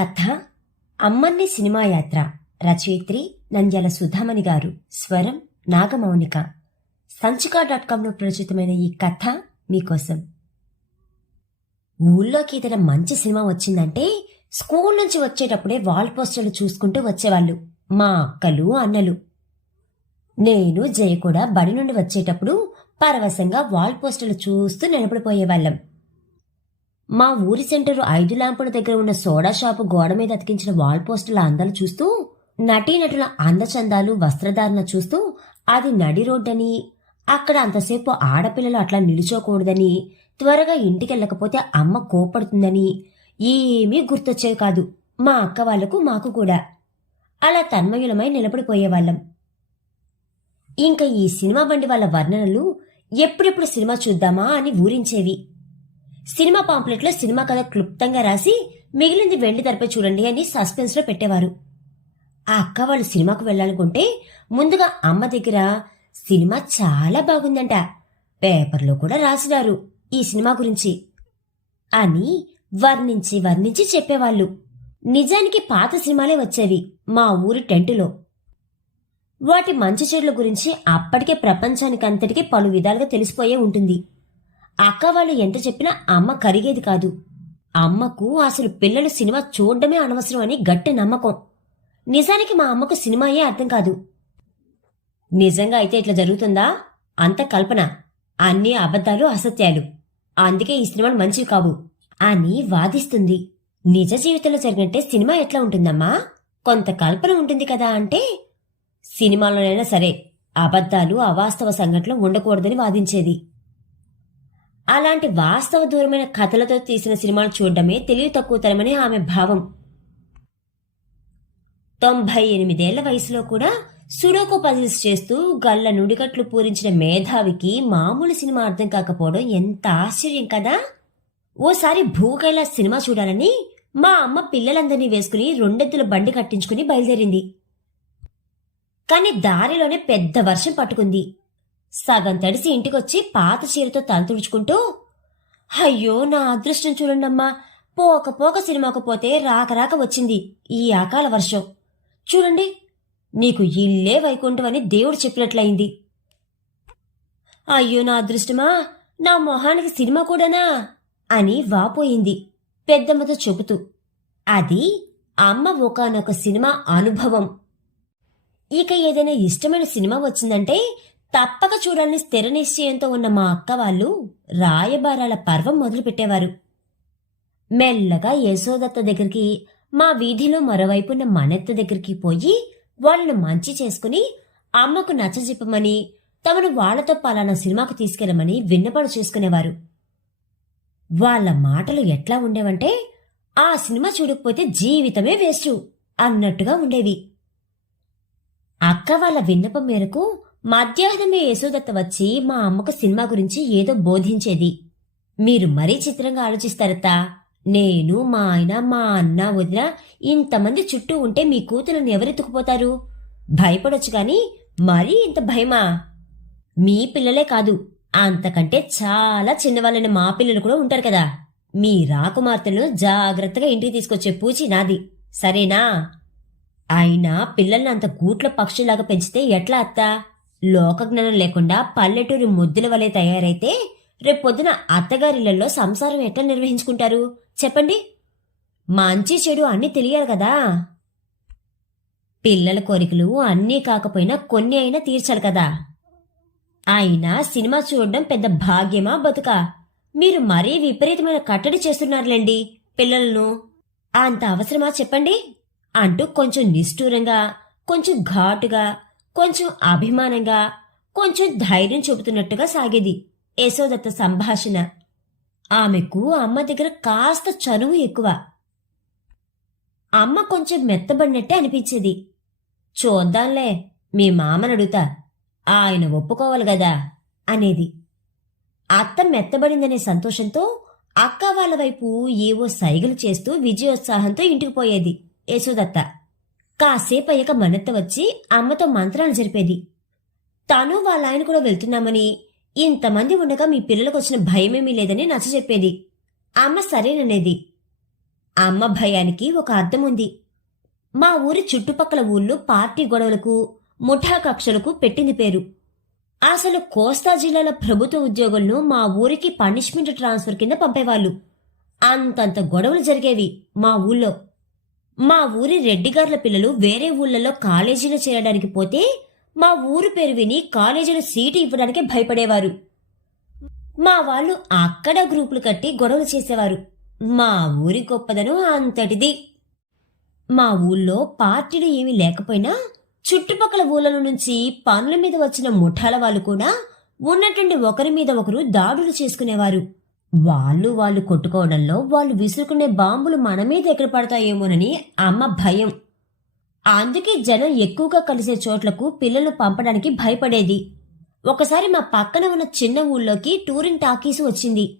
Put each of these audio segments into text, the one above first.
కథ అమ్మన్ని సినిమా యాత్ర. రచయిత్రి నంద్యాల సుధామణి గారు. స్వరం నాగమౌనిక. సంచికా డాట్ కాంలో ప్రచురితమైన ఈ కథ మీకోసం. ఊళ్ళోకి ఏదైనా మంచి సినిమా వచ్చిందంటే స్కూల్ నుంచి వచ్చేటప్పుడే వాల్ పోస్టర్లు చూసుకుంటూ వచ్చేవాళ్ళు. మా అక్కలు అన్నలు. నేను జయ కూడా బడి నుండి వచ్చేటప్పుడు పరవశంగా వాల్ పోస్టర్లు చూస్తూ నిలబడిపోయేవాళ్ళం. మా ఊరి సెంటర్ ఐదు ల్యాంపుల దగ్గర ఉన్న సోడా షాపు గోడ మీద అతికించిన వాల్ పోస్టుల అందాలు చూస్తూ నటీనటుల అందచందాలు వస్త్రధారణ చూస్తూ అది నడి రోడ్డని అక్కడ అంతసేపు ఆడపిల్లలు అట్లా నిలుచోకూడదని త్వరగా ఇంటికెళ్ళకపోతే అమ్మ కోపడుతుందని ఏమీ గుర్తొచ్చేవి కాదు. మా అక్క వాళ్ళకు మాకు కూడా. అలా తన్మయులమై నిలబడిపోయేవాళ్ళం. ఇంకా ఈ సినిమా బండి వాళ్ళ వర్ణనలు ఎప్పుడెప్పుడు సినిమా చూద్దామా అని ఊరించేవి. సినిమా పాంప్లెట్లో సినిమా కథ క్లుప్తంగా రాసి మిగిలింది వెండి తెరపై చూడండి అని సస్పెన్స్లో పెట్టేవారు. ఆ అక్క వాళ్ళు సినిమాకు వెళ్ళాలనుకుంటే ముందుగా అమ్మ దగ్గర సినిమా చాలా బాగుందంట. పేపర్లో కూడా రాసినారు ఈ సినిమా గురించి అని వర్ణించి వర్ణించి చెప్పేవాళ్ళు. నిజానికి పాత సినిమాలే వచ్చేవి మా ఊరి టెంటులో. వాటి మంచి చెడుల గురించి అప్పటికే ప్రపంచానికంతటికీ పలు విధాలుగా తెలిసిపోయే ఉంటుంది. అక్క వాళ్ళు ఎంత చెప్పినా అమ్మ కరిగేది కాదు. అమ్మకు అసలు పిల్లలు సినిమా చూడడమే అనవసరం అని గట్టి నమ్మకం. నిజానికి మా అమ్మకు సినిమాయే అర్థం కాదు. నిజంగా అయితే ఇట్లా జరుగుతుందా? అంత కల్పన. అన్ని అబద్ధాలు అసత్యాలు. అందుకే ఈ సినిమాలు మంచివి కావు అని వాదిస్తుంది. నిజ జీవితంలో జరిగినట్టే సినిమా ఎట్లా ఉంటుందమ్మా? కొంత కల్పన ఉంటుంది కదా అంటే? సినిమాలోనైనా సరే అబద్ధాలు అవాస్తవ సంఘటనలు ఉండకూడదని వాదించేది. అలాంటి వాస్తవ దూరమైన కథలతో తీసిన సినిమాలు చూడడమే తెలివి తక్కువతరమని ఆమె భావం. తొంభై ఎనిమిదేళ్ళ వయసులో కూడా సుడోకు పజిల్స్ చేస్తూ గల్ల నుడికట్లు పూరించిన మేధావికి మామూలు సినిమా అర్థం కాకపోవడం ఎంత ఆశ్చర్యం కదా? ఓసారి భూకైలాస్ సినిమా చూడాలని మా అమ్మ పిల్లలందరినీ వేసుకుని రెండెత్తుల బండి కట్టించుకుని బయలుదేరింది. కానీ దారిలోనే పెద్ద వర్షం పట్టుకుంది. సగం తడిసి ఇంటికొచ్చి పాత చీరతో తల తుడుచుకుంటూ అయ్యో నా అదృష్టం చూడండమ్మా. పోక పోక సినిమాకు పోతే రాక రాక వచ్చింది ఈ అకాల వర్షం. చూడండి నీకు ఇల్లే వైకుంఠం అని దేవుడు చెప్పినట్లయింది. అయ్యో నా అదృష్టమా? నా మొహానికి సినిమా కూడానా? అని వాపోయింది పెద్దమ్మతో చెబుతూ. అది అమ్మ ఒకనొక సినిమా అనుభవం. ఇక ఏదైనా ఇష్టమైన సినిమా వచ్చిందంటే తప్పక చూడాలని స్థిర నిశ్చయంతో ఉన్న మా అక్క వాళ్ళు రాయబారాల పర్వం మొదలుపెట్టేవారు. మెల్లగా యశోదత్త దగ్గరికి మా వీధిలో మరోవైపున్న మనెత్త దగ్గరికి పోయి వాళ్ళను మంచి చేసుకుని అమ్మకు నచ్చజెప్పమని తమను వాళ్ళతో పలానా సినిమాకు తీసుకెళ్ళమని విన్నపడు చేసుకునేవారు. వాళ్ళ మాటలు ఎట్లా ఉండేవంటే ఆ సినిమా చూడకపోతే జీవితమే వేస్ట్ అన్నట్టుగా ఉండేవి. అక్క వాళ్ళ విన్నపం మేరకు మధ్యాహ్నమే యశోదత్త వచ్చి మా అమ్మకు సినిమా గురించి ఏదో బోధించేది. మీరు మరీ చిత్రంగా ఆలోచిస్తారత్తా. నేను మా ఆయన మా అన్న వదిన ఇంతమంది చుట్టూ ఉంటే మీ కూతురుని ఎవరెత్తుకుపోతారు? భయపడొచ్చు కానీ మరీ ఇంత భయమా? మీ పిల్లలే కాదు అంతకంటే చాలా చిన్నవాళ్ళని మా పిల్లలు కూడా ఉంటారు కదా. మీ రాకుమార్తెలను జాగ్రత్తగా ఇంటికి తీసుకొచ్చే పూచి నాది. సరేనా? అయినా పిల్లల్ని అంత గూట్ల పక్షులాగా పెంచితే ఎట్లా అత్తా? లోకజ్ఞానం లేకుండా పల్లెటూరి ముద్దుల వలె తయారైతే రేపొద్దున అత్తగారిళ్ళలో సంసారం ఎట్లా నిర్వహించుకుంటారు? చెప్పండి. మంచి చెడు అన్నీ తెలియాలి కదా. పిల్లల కోరికలు అన్నీ కాకపోయినా కొన్ని అయినా తీర్చాలి కదా. అయినా సినిమా చూడడం పెద్ద భాగ్యమా బతుక? మీరు మరీ విపరీతమైన కట్టడి చేస్తున్నారులేండి పిల్లలను. అంత అవసరమా చెప్పండి? అంటూ కొంచెం నిష్ఠూరంగా కొంచెం ఘాటుగా కొంచెం అభిమానంగా కొంచెం ధైర్యం చెబుతున్నట్టుగా సాగేది యశోదత్త సంభాషణ. ఆమెకు అమ్మ దగ్గర కాస్త చనువు ఎక్కువ. అమ్మ కొంచెం మెత్తబడినట్టే అనిపించేది. చూద్దాంలే మీ మామనడుగుతా ఆయన ఒప్పుకోవాలి గదా అనేది. అత్త మెత్తబడిందనే సంతోషంతో అక్క వాళ్ళ వైపు ఏవో సైగలు చేస్తూ విజయోత్సాహంతో ఇంటికి పోయేది యశోదత్త. కాసేపు అయ్యాక మనత్త వచ్చి అమ్మతో మంత్రాలు జరిపేది. తను వాళ్ళ ఆయన కూడా వెళ్తున్నామని ఇంతమంది ఉండగా మీ పిల్లలకు వచ్చిన భయమేమీ లేదని నచ్చ చెప్పేది. అమ్మ సరేననేది. అమ్మ భయానికి ఒక అర్థం ఉంది మా ఊరి చుట్టుపక్కల ఊళ్ళు పార్టీ గొడవలకు ముఠా కక్షలకు పెట్టింది పేరు. అసలు కోస్తా జిల్లాల ప్రభుత్వ ఉద్యోగులను మా ఊరికి పనిష్మెంట్ ట్రాన్స్ఫర్ కింద పంపేవాళ్ళు. అంతంత గొడవలు జరిగేవి మా ఊళ్ళో. మా ఊరి రెడ్డిగార్ల పిల్లలు వేరే ఊళ్ళలో కాలేజీలో చేరడానికి పోతే మా ఊరు పేరు విని కాలేజీలో సీటు ఇవ్వడానికి భయపడేవారు. మా వాళ్ళు అక్కడ గ్రూపులు కట్టి గొడవలు చేసేవారు. మా ఊరి గొప్పదనం అంతటిది. మా ఊళ్ళో పార్టీలు ఏమీ లేకపోయినా చుట్టుపక్కల ఊళ్ళ నుంచి పనుల మీద వచ్చిన ముఠాల వాళ్ళు కూడా ఉన్నటువంటి ఒకరి మీద ఒకరు దాడులు చేసుకునేవారు. వాళ్ళు వాళ్ళు కొట్టుకోవడంలో వాళ్ళు విసురుకునే బాంబులు మన మీద ఎక్కడ పడతాయేమోనని అమ్మ భయం. అందుకే జనం ఎక్కువగా కలిసే చోట్లకు పిల్లలు పంపడానికి భయపడేది. ఒకసారి మా పక్కన ఉన్న చిన్న ఊళ్ళోకి టూరింగ్ టాకీస్ వచ్చింది.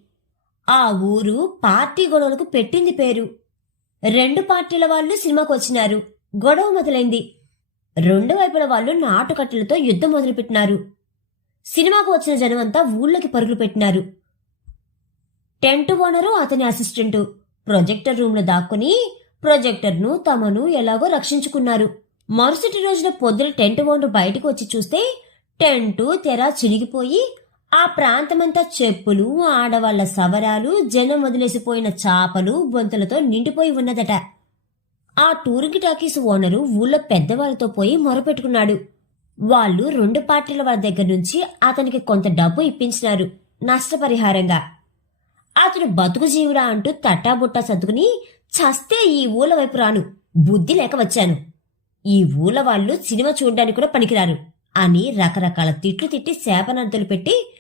ఆ ఊరు పార్టీ గొడవలకు పెట్టింది పేరు. రెండు పార్టీల వాళ్ళు సినిమాకు వచ్చినారు. గొడవ మొదలైంది. రెండు వైపుల వాళ్ళు నాటుకట్టెలతో యుద్ధం మొదలుపెట్టినారు. సినిమాకు వచ్చిన జనమంతా ఊళ్ళకి పరుగులు పెట్టినారు. టెంట్ ఓనరు అతని అసిస్టెంటు. ప్రొజెక్టర్ రూమ్లో దాక్కుని ప్రొజెక్టర్ను తమను ఎలాగో రక్షించుకున్నారు. మరుసటి రోజున పొద్దున టెంట్ ఓనర్ బయటకు వచ్చి చూస్తే టెంటు తెర చిరిగిపోయి ఆ ప్రాంతమంతా చెప్పులు ఆడవాళ్ళ సవరాలు జనం వదిలేసిపోయిన చాపలు బొంతలతో నిండిపోయి ఉన్నదట. ఆ టూరింగ్ టాకీస్ ఓనరు ఊళ్ళో పెద్దవాళ్ళతో పోయి మొరపెట్టుకున్నాడు. వాళ్ళు రెండు పార్టీల వారి దగ్గర నుంచి అతనికి కొంత డబ్బు ఇప్పించినారు నష్టపరిహారంగా. అతను బతుకు జీవుడా అంటూ తట్టాబుట్టా సర్దుకుని చస్తే ఈ ఊళ్ళ వైపు రాను. బుద్ధి లేక వచ్చాను. ఈ ఊళ్ళ వాళ్ళు సినిమా చూడడానికి కూడా పనికిరారు అని రకరకాల తిట్లు తిట్టి శాపనార్థులు పెట్టి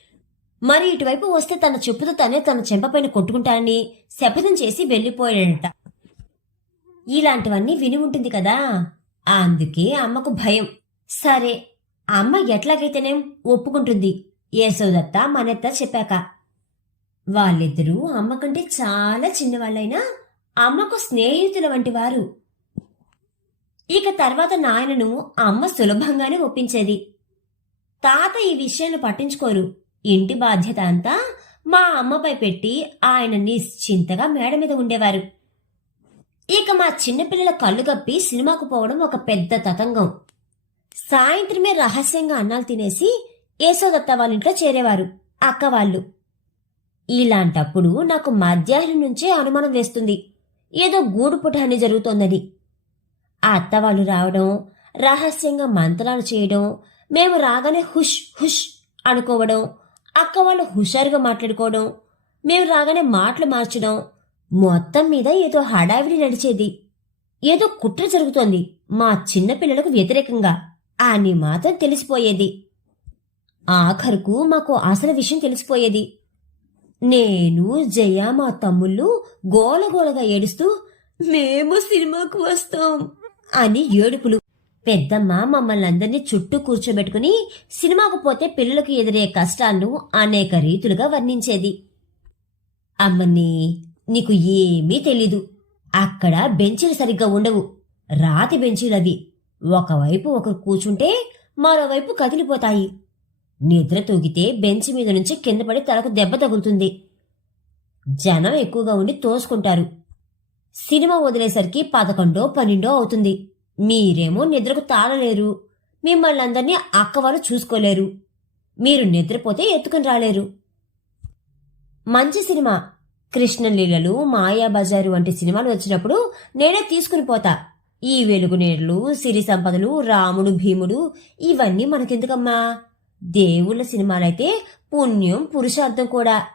మరి ఇటువైపు వస్తే తన చెప్పుతో తనే తన చెంపపైన కొట్టుకుంటానని శపథం చేసి వెళ్ళిపోయాడట. ఇలాంటివన్నీ విని ఉంటుంది కదా. అందుకే అమ్మకు భయం. సరే అమ్మ ఎట్లాగైతేనేం ఒప్పుకుంటుంది. యశోదత్త మనెత్త చెప్పాక వాళ్ళిద్దరూ అమ్మ కంటే చాలా చిన్నవాళ్ళైనా అమ్మకు స్నేహితుల వంటి వారు. ఇక తర్వాత నాయనను అమ్మ సులభంగానే ఒప్పించేది. తాత ఈ విషయాన్ని పట్టించుకోరు. ఇంటి బాధ్యత అంతా మా అమ్మపై పెట్టి ఆయన నిశ్చింతగా మేడ మీద ఉండేవారు. ఇక మా చిన్నపిల్లల కళ్ళు కప్పి సినిమాకు పోవడం ఒక పెద్ద తతంగం. సాయంత్రమే రహస్యంగా అన్నాలు తినేసి యశోదత్త వాళ్ళ ఇంట్లో చేరేవారు. అక్క వాళ్ళు ఇలాంటప్పుడు నాకు మధ్యాహ్నం నుంచే అనుమానం వేస్తుంది. ఏదో గూడు పుటాన్ని జరుగుతోందని. ఆ అత్త వాళ్ళు రావడం రహస్యంగా మంత్రాలు చేయడం మేము రాగానే హుష్ హుష్ అనుకోవడం అక్క వాళ్ళు హుషారుగా మాట్లాడుకోవడం మేము రాగానే మాటలు మార్చడం మొత్తం మీద ఏదో హడావిడి నడిచేది. ఏదో కుట్ర జరుగుతోంది మా చిన్నపిల్లలకు వ్యతిరేకంగా అని మాత్రం తెలిసిపోయేది. ఆఖరుకు మాకు అసలు విషయం తెలిసిపోయేది. నేను జయ మా తమ్ముళ్ళు గోలగోలగా ఏడుస్తూ మేము సినిమాకు వస్తాం అని ఏడుపులు. పెద్దమ్మ మమ్మల్ని అందరినీ చుట్టూ కూర్చోబెట్టుకుని సినిమాకు పోతే పిల్లలకు ఎదురే కష్టాలను అనేక రీతులుగా వర్ణించేది. అమ్మని నీకు ఏమీ తెలీదు. అక్కడ బెంచీలు సరిగ్గా ఉండవు. రాతి బెంచీలవి. ఒకవైపు ఒకరు కూర్చుంటే మరోవైపు కదిలిపోతాయి. నిద్ర తూగితే బెంచ్ మీద నుంచి కింద పడి తలకు దెబ్బ తగులుతుంది. జనం ఎక్కువగా ఉండి తోసుకుంటారు. సినిమా వదిలేసరికి పదకొండో పన్నెండో అవుతుంది. మీరేమో నిద్రకు తాళలేరు. మిమ్మల్ని అందరినీ అక్కవారు చూసుకోలేరు. మీరు నిద్రపోతే ఎత్తుకుని రాలేరు. మంచి సినిమా. కృష్ణలీలలు మాయాబజారు వంటి సినిమాలు వచ్చినప్పుడు నేనే తీసుకుని పోతా. ఈ వెలుగునేర్లు సిరి సంపదలు రాముడు భీముడు ఇవన్నీ మనకెందుకమ్మా? దేవుళ్ళ సినిమాలైతే పుణ్యం పురుషార్థం కూడా.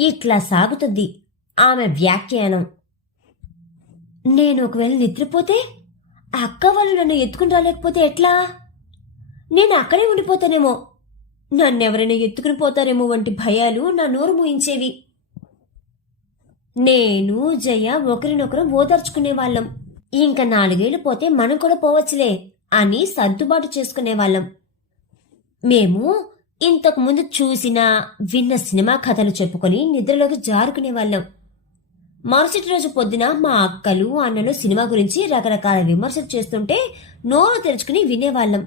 ఇట్లా సాగుతుంది. ఆమె వ్యాఖ్యానం. నేను ఒకవేళ నిద్రపోతే అక్క వాళ్ళు నన్ను ఎత్తుకుని రాలేకపోతే ఎట్లా? నేను అక్కడే ఉండిపోతానేమో. నన్నెవరైనా ఎత్తుకుని పోతారేమో వంటి భయాలు నా నోరు మూయించేవి. నేను జయ ఒకరినొకరు ఓదార్చుకునే వాళ్ళం. ఇంకా నాలుగేళ్ళు పోతే మనం కూడా పోవచ్చులే అని సర్దుబాటు చేసుకునే వాళ్ళం. మేము ఇంతకుముందు చూసిన విన్న సినిమా కథలు చెప్పుకొని నిద్రలోకి జారుకునే వాళ్ళం. మరుసటి రోజు పొద్దున మా అక్కలు అన్నలు సినిమా గురించి రకరకాల విమర్శలు చేస్తుంటే నోరు తెరుచుకుని వినేవాళ్ళం.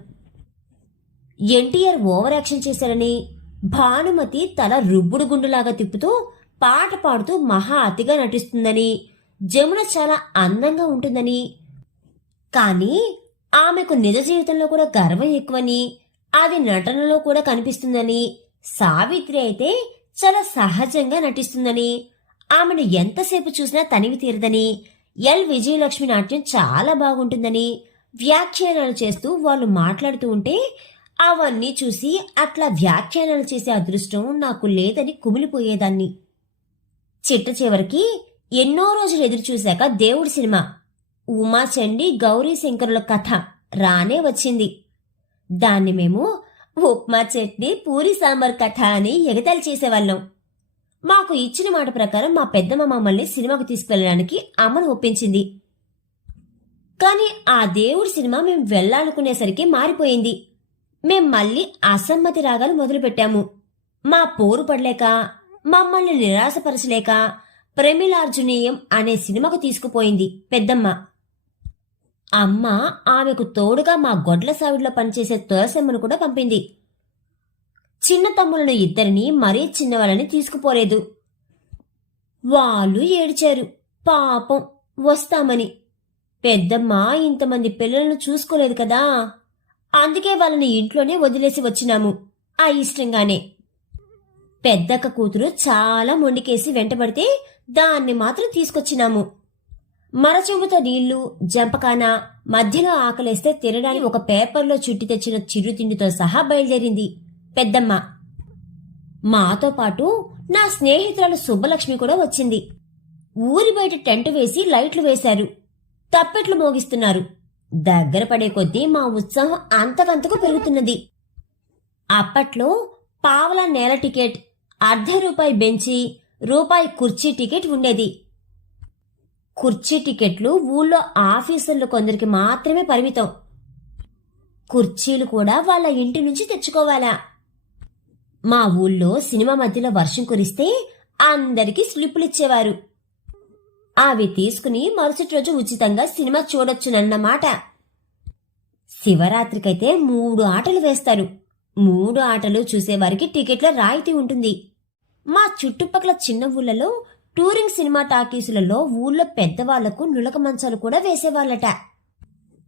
ఎన్టీఆర్ ఓవర్ యాక్షన్ చేశారని భానుమతి తల రుబ్బుడు గుండులాగా తిప్పుతూ పాట పాడుతూ మహా అతిగా నటిస్తుందని జమున చాలా అందంగా ఉంటుందని. కానీ ఆమెకు నిజ జీవితంలో కూడా గర్వం ఎక్కువని అది నటనలో కూడా కనిపిస్తుందని సావిత్రి అయితే చాలా సహజంగా నటిస్తుందని ఆమెను ఎంతసేపు చూసినా తనివి తీరదని ఎల్ విజయలక్ష్మి నాట్యం చాలా బాగుంటుందని వ్యాఖ్యానాలు చేస్తూ వాళ్ళు మాట్లాడుతూ ఉంటే అవన్నీ చూసి అట్లా వ్యాఖ్యానాలు చేసే అదృష్టం నాకు లేదని కుమిలిపోయేదాన్ని. చిట్ట చివరికి ఎన్నో రోజులు ఎదురు చూశాక దేవుడి సినిమా ఉమాచండి గౌరీ శంకరుల కథ రానే వచ్చింది. దాన్ని మేము ఉప్మా చట్నీ పూరి సాంబార్ కథ అని ఎగతాళి చేసేవాళ్ళం. మాకు ఇచ్చిన మాట ప్రకారం మా పెద్దమ్మ మమ్మల్ని సినిమాకు తీసుకెళ్ళడానికి అమ్మను ఒప్పించింది. కానీ ఆ దేవుడి సినిమా మేము వెళ్ళాలనుకునేసరికి మారిపోయింది. మేం మళ్ళీ అసమ్మతి రాగాలు మొదలుపెట్టాము. మా పోరు పడలేక మమ్మల్ని నిరాశపరచలేక ప్రమిలార్జునీయం అనే సినిమాకు తీసుకుపోయింది పెద్దమ్మ. అమ్మ ఆమెకు తోడుగా మా గొడ్ల సావిడిలో పనిచేసే తులసమ్మను కూడా పంపింది. చిన్న తమ్ములను ఇద్దరిని మరీ చిన్నవాళ్ళని తీసుకుపోలేదు. వాళ్ళు ఏడ్చారు. పాపం వస్తామని. పెద్దమ్మ ఇంతమంది పిల్లలను చూసుకోలేదు కదా. అందుకే వాళ్ళని ఇంట్లోనే వదిలేసి వచ్చినాము. ఆ ఇష్టంగానే పెద్దక్క కూతురు చాలా మొండికేసి వెంటబడితే దాన్ని మాత్రం తీసుకొచ్చినాము. మరచెంబుత నీళ్ళు జంపకాన మధ్యలో ఆకలేస్తే తినడానికి ఒక పేపర్లో చుట్టి తెచ్చిన చిరుతిండితో సహా బయలుదేరింది పెద్దమ్మ. మాతో పాటు నా స్నేహితురాలు సుబ్బలక్ష్మి కూడా వచ్చింది. ఊరి బయట టెంట్ వేసి లైట్లు వేశారు. తప్పెట్లు మోగిస్తున్నారు. దగ్గర పడే కొద్దీ మా ఉత్సాహం అంతకంతకు పెరుగుతున్నది. అప్పట్లో పావలా నేల టికెట్ అర్ధ రూపాయి బెంచి రూపాయి కుర్చీ టికెట్ ఉండేది. కుర్చీ టికెట్లు ఊళ్ళో ఆఫీసర్లు కొందరికి మాత్రమే పరిమితం. కుర్చీలు కూడా వాళ్ళ ఇంటి నుంచి తెచ్చుకోవాలా? మా ఊళ్ళో సినిమా మధ్యలో వర్షం కురిస్తే అందరికీ స్లిప్పులు ఇచ్చేవారు అవి తీసుకుని మరుసటి రోజు ఉచితంగా సినిమా చూడొచ్చునన్నమాట. శివరాత్రికైతే మూడు ఆటలు వేస్తారు. మూడు ఆటలు చూసేవారికి టికెట్ల రాయితీ ఉంటుంది. మా చుట్టుపక్కల చిన్న ఊళ్ళలో టూరింగ్ సినిమా టాకీసులలో ఊళ్ళో పెద్దవాళ్ళకు నులక మంచాలు కూడా వేసేవాళ్ళట.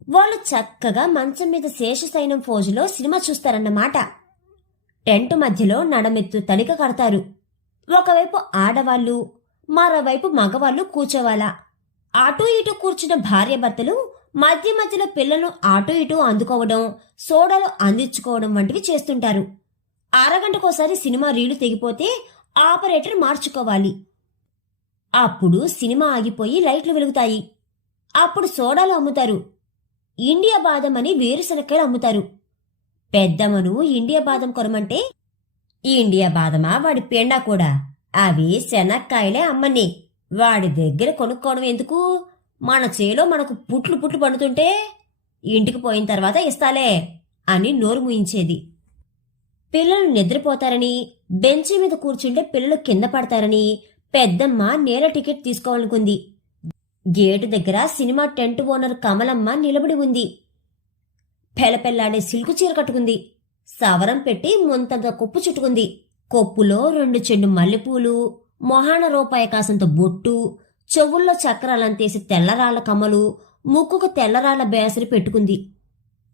వాళ్ళు చక్కగా మంచం మీద శేషసైనం ఫోజులో సినిమా చూస్తారన్నమాట. టెంట్ మధ్యలో నడమెత్తు తడిక కడతారు. ఒకవైపు ఆడవాళ్ళు మరోవైపు మగవాళ్ళు కూర్చోవాలా. అటూ ఇటు కూర్చున్న భార్యాభర్తలు మధ్య మధ్యలో పిల్లలను అటూ ఇటు అందుకోవడం సోడాలు అందించుకోవడం వంటివి చేస్తుంటారు. అరగంటకోసారి సినిమా రీలు తెగిపోతే ఆపరేటర్ మార్చుకోవాలి. అప్పుడు సినిమా ఆగిపోయి లైట్లు వెలుగుతాయి. అప్పుడు సోడాలు అమ్ముతారు. ఇండియా బాదం అని వేరుశనక్కాయలు అమ్ముతారు. పెద్దమ్మను ఇండియా బాదం కొనమంటే ఇండియా బాదమా? వాడి పెండా కూడా. అవి శనక్కాయలే అమ్మని. వాడి దగ్గర కొనుక్కోవడం ఎందుకు? మన చేలో మనకు పుట్లు పుట్లు పండుతుంటే ఇంటికి పోయిన తర్వాత ఇస్తాలే అని నోరు ముయించేది. పిల్లలు నిద్రపోతారని బెంచి మీద కూర్చుంటే పిల్లలు కింద పడతారని పెద్దమ్మ నేల టికెట్ తీసుకోవాలనుకుంది. గేటు దగ్గర సినిమా టెంట్ ఓనర్ కమలమ్మ నిలబడి ఉంది. పెలపెల్లాడే సిల్కు చీర కట్టుకుంది. సవరం పెట్టి ముంతంత కొప్పు చుట్టుకుంది. కొప్పులో రెండు చెండు మల్లెపూలు మొహాన రూపాయి కాసంత బొట్టు చెవుల్లో చక్రాలంతేసి తెల్లరాళ్ళ కమ్మలు ముక్కుకు తెల్లరాళ్ళ బేసరి పెట్టుకుంది.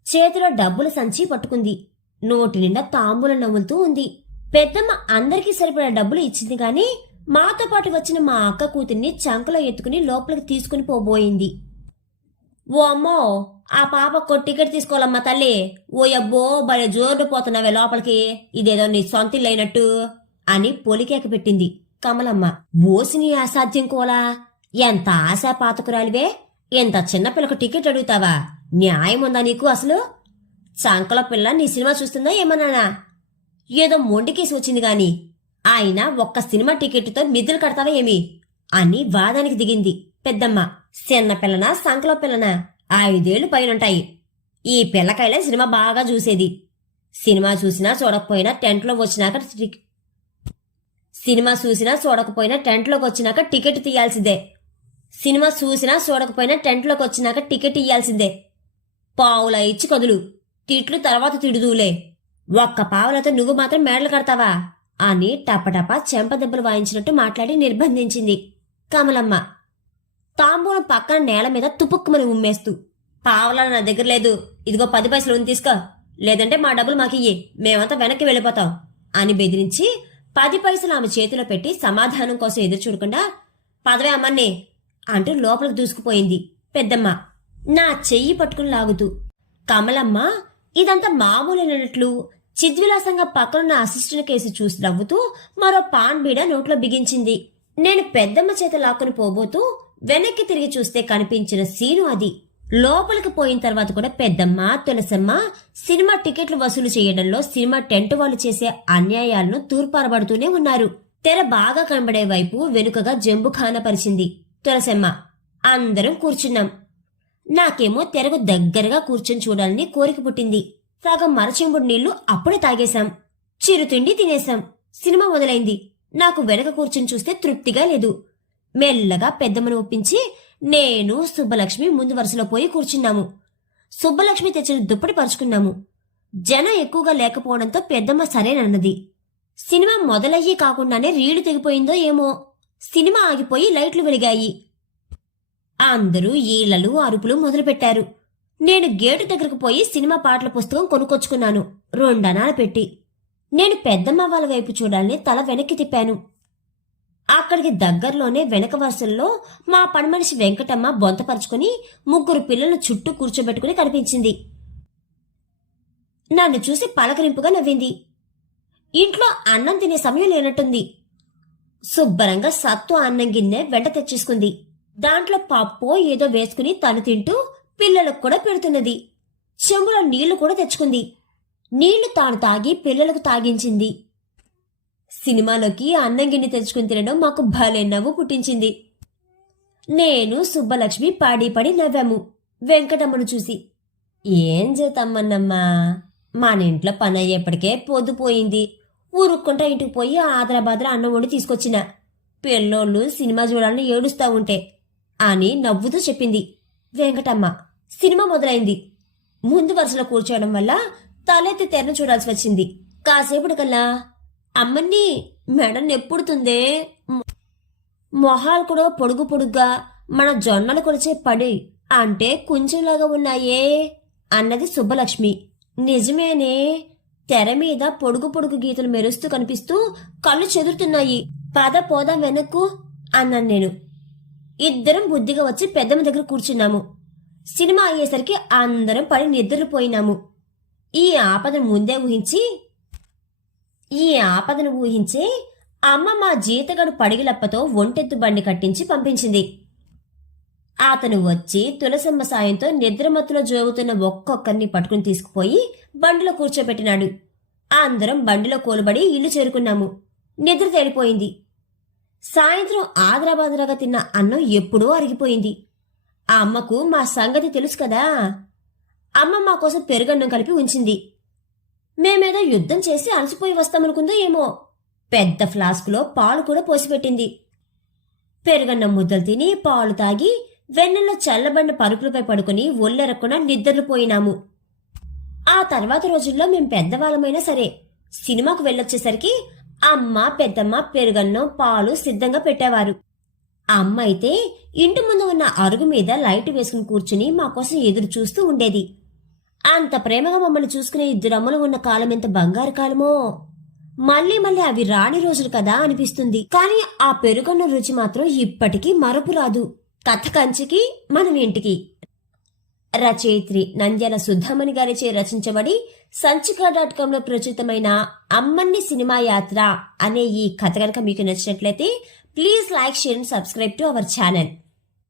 చేతిలో డబ్బుల సంచి పట్టుకుంది. నోటి నిండా తాంబూల నవ్వులుతూ ఉంది. పెద్దమ్మ అందరికీ సరిపడా డబ్బులు ఇచ్చింది కానీ మాతో పాటు వచ్చిన మా అక్క కూతుర్ని చంకలో ఎత్తుకుని లోపలికి తీసుకుని పోబోయింది. ఓ అమ్మో ఆ పాపకు టికెట్ తీసుకోవాలమ్మా తల్లి. ఓ అబ్బో భలే జోరు పోతున్నావే లోపలికి. ఇదేదో నీ సొంతిల్లైనట్టు అని పొలికేక పెట్టింది కమలమ్మ. ఓసిని అసాధ్యం కోలా? ఎంత ఆశా పాతకురాలివే? ఎంత చిన్నపిల్లకు టికెట్ అడుగుతావా? న్యాయం ఉందా నీకు అసలు? చంకల పిల్ల నీ సినిమా చూస్తుందా ఏమన్నానా? ఏదో మొండికేసి వచ్చింది గాని. ఆయన ఒక్క సినిమా టికెట్తో మిద్దులు కడతావా ఏమి? అని వాదానికి దిగింది పెద్దమ్మ. చిన్న పిల్లనా సంకలో పిల్లనా? ఐదేళ్ళు పైనుంటాయి. ఈ పిల్లకైనా సినిమా బాగా చూసేది. సినిమా చూసినా చూడకపోయినా టెంట్లో వచ్చినాక సినిమా చూసినా చూడకపోయినా టెంట్లోకి వచ్చినాక టికెట్ తీయాల్సిందే. సినిమా చూసినా చూడకపోయినా టెంట్లోకి వచ్చినాక టికెట్ ఇయ్యాల్సిందే. పావుల ఇచ్చి కదులు. తిట్లు తర్వాత తిడుదూలే. ఒక్క పావులతో నువ్వు మాత్రం మేడలు కడతావా? అని టపటపా చెంపదెబ్బలు వాయించినట్టు మాట్లాడి నిర్బంధించింది కమలమ్మ. తాంబూలం పక్కన నేల మీద తుపుక్కుమని ఉమ్మేస్తూ పావలా నా దగ్గర లేదు. ఇదిగో పది పైసలు ఉంది తీసుకో. లేదంటే మా డబ్బులు మాకు ఇయ్యి. మేమంతా వెనక్కి వెళ్ళిపోతాం. అని బెదిరించి పది పైసలు ఆమె చేతిలో పెట్టి సమాధానం కోసం ఎదురు చూడకుండా పదవే అమ్మన్నే అంటూ లోపలికి దూసుకుపోయింది పెద్దమ్మ. నా చెయ్యి పట్టుకుని లాగుతూ కమలమ్మ ఇదంతా మామూలైనట్లు చిద్విలాసంగా పక్కనున్న అసిస్టెంట్ కేసు చూసి నవ్వుతూ మరో పాన్ బీడ నోట్లో బిగించింది. నేను పెద్దమ్మ చేత లాక్కుని పోబోతూ వెనక్కి తిరిగి చూస్తే కనిపించిన సీను అది. లోపలికి పోయిన తర్వాత కూడా పెద్దమ్మ తులసమ్మ సినిమా టికెట్లు వసూలు చేయడంలో సినిమా టెంట్ వాళ్ళు చేసే అన్యాయాలను తూర్పారబడుతూనే ఉన్నారు. తెర బాగా కనబడే వైపు వెనుకగా జంబు పరిచింది. తులసమ్మ అందరం కూర్చున్నాం. నాకేమో తెరకు దగ్గరగా కూర్చొని చూడాలని కోరిక పుట్టింది. సగం మరచెంబుడు నీళ్ళు అప్పుడే తాగేశాం. చిరుతిండి తినేశాం. సినిమా మొదలైంది. నాకు వెనక కూర్చుని చూస్తే తృప్తిగా లేదు. మెల్లగా పెద్దమ్మను ఒప్పించి నేను సుబ్బలక్ష్మి ముందు వరుసలో పోయి కూర్చున్నాము. సుబ్బలక్ష్మి తెచ్చిన దుప్పటి పరుచుకున్నాము. జనం ఎక్కువగా లేకపోవడంతో పెద్దమ్మ సరేనన్నది. సినిమా మొదలయ్యి కాకుండానే రీడు తెగిపోయిందో ఏమో. సినిమా ఆగిపోయి లైట్లు వెలిగాయి. అందరూ ఈలలు అరుపులు మొదలుపెట్టారు. నేను గేటు దగ్గరకు పోయి సినిమా పాటల పుస్తకం కొనుక్కొచ్చుకున్నాను. రెండనాలు పెట్టి. నేను పెద్దమ్మ వాళ్ళ వైపు చూడాలని తల వెనక్కి తిప్పాను. అక్కడికి దగ్గరలోనే వెనక వరుసల్లో మా పనిమనిషి వెంకటమ్మ బొంతపరుచుకుని ముగ్గురు పిల్లలను చుట్టూ కూర్చోబెట్టుకుని కనిపించింది. నన్ను చూసి పలకరింపుగా నవ్వింది. ఇంట్లో అన్నం తినే సమయం లేనట్టుంది. శుభ్రంగా సత్తు అన్నం గిన్నె వెంట తెచ్చేసుకుంది. దాంట్లో పప్పో ఏదో వేసుకుని తను తింటూ పిల్లలకు కూడా పెడుతున్నది. చెంబులో నీళ్ళు కూడా తెచ్చుకుంది. నీళ్ళు తాను తాగి పిల్లలకు తాగించింది. సినిమాలోకి అన్నం గిన్నె తెచ్చుకుని తినడం మాకు భలే నవ్వు పుట్టించింది. నేను సుబ్బలక్ష్మి పాడి పడి నవ్వాము. వెంకటమ్మను చూసి ఏం చేతమ్మన్నమ్మా మన ఇంట్లో పని అయ్యేప్పటికే పొద్దుపోయింది ఊరుక్కుంటా ఇంటికి పోయి ఆదరాబాద్ర అన్నం వండి తీసుకొచ్చిన. పిల్లోళ్ళు సినిమా చూడాలని ఏడుస్తా ఉంటే అని నవ్వుతూ చెప్పింది వెంకటమ్మ. సినిమా మొదలైంది. ముందు వరుసలో కూర్చోవడం వల్ల తలెత్తి తెరను చూడాల్సి వచ్చింది. కాసేపటికల్లా అమ్మని మెడ నెప్పుడుతుందే మొహాలు కూడా పొడుగు పొడుగ్గా మన జొన్నలు కొలిచే పడి అంటే కుంచెలాగా ఉన్నాయే అన్నది సుబ్బలక్ష్మి. నిజమేనే తెర మీద పొడుగు పొడుగు గీతలు మెరుస్తూ కనిపిస్తూ కళ్ళు చెదురుతున్నాయి. పద పోదాం వెనక్కు అన్నాను నేను. ఇద్దరం బుద్ధిగా వచ్చి పెద్దమ్మ దగ్గర కూర్చున్నాము. సినిమా అయ్యేసరికి అందరం పడి నిద్రపోయినాము. ఈ ఆపదను ముందే ఊహించి ఈ ఆపదను ఊహించే అమ్మ మా జీతగడు పడిగిలప్పతో ఒంటెత్తు బండి కట్టించి పంపించింది. అతను వచ్చి తులసమ్మ సాయంతో నిద్రమత్తులో జోగుతున్న ఒక్కొక్కరిని పట్టుకుని తీసుకుపోయి బండిలో కూర్చోబెట్టినాడు. అందరం బండిలో కోలుబడి ఇల్లు చేరుకున్నాము. నిద్ర తేలిపోయింది. సాయంత్రం ఆదరాబాదరాగా తిన్న అన్నం ఎప్పుడో అరిగిపోయింది. ఆ అమ్మకు మా సంగతి తెలుసు కదా. అమ్మ మా కోసం పెరుగన్నం కలిపి ఉంచింది. మేమేదో యుద్ధం చేసి అలసిపోయి వస్తామనుకుందో ఏమో. పెద్ద ఫ్లాస్క్లో పాలు కూడా పోసిపెట్టింది. పెరుగన్నం ముద్దలు తిని పాలు తాగి వెన్నెల్లో చల్లబండ పరుపులపై పడుకుని ఒళ్ళెరక్కున నిద్రలు పోయినాము ఆ తర్వాత రోజుల్లో మేం పెద్దవాళ్ళమైనా సరే సినిమాకు వెళ్ళొచ్చేసరికి అమ్మ పెద్దమ్మ పెరుగన్నం పాలు సిద్ధంగా పెట్టేవారు. అమ్మ అయితే ఇంటి ముందు ఉన్న అరుగు మీద లైట్ వేసుకుని కూర్చుని మా కోసం ఎదురు చూస్తూ ఉండేది. అంత ప్రేమగా మమ్మల్ని చూసుకునే ఇద్దరు అమ్మలు ఉన్న కాలం ఎంత బంగారు కాలమో. మళ్ళీ మళ్ళీ అవి రాని రోజులు కదా అనిపిస్తుంది. కానీ ఆ పెరుగన్న రుచి మాత్రం ఇప్పటికీ మరపు రాదు. కథ కంచికి మనం ఇంటికి. రచయిత్రి నంద్యాల సుధామణి గారిచే రచించబడి సంచిక డాట్ కామ్లో ప్రచురితమైన అమ్మన్ని సినిమా యాత్ర అనే ఈ కథ కనుక మీకు నచ్చినట్లయితే please like share and subscribe to our channel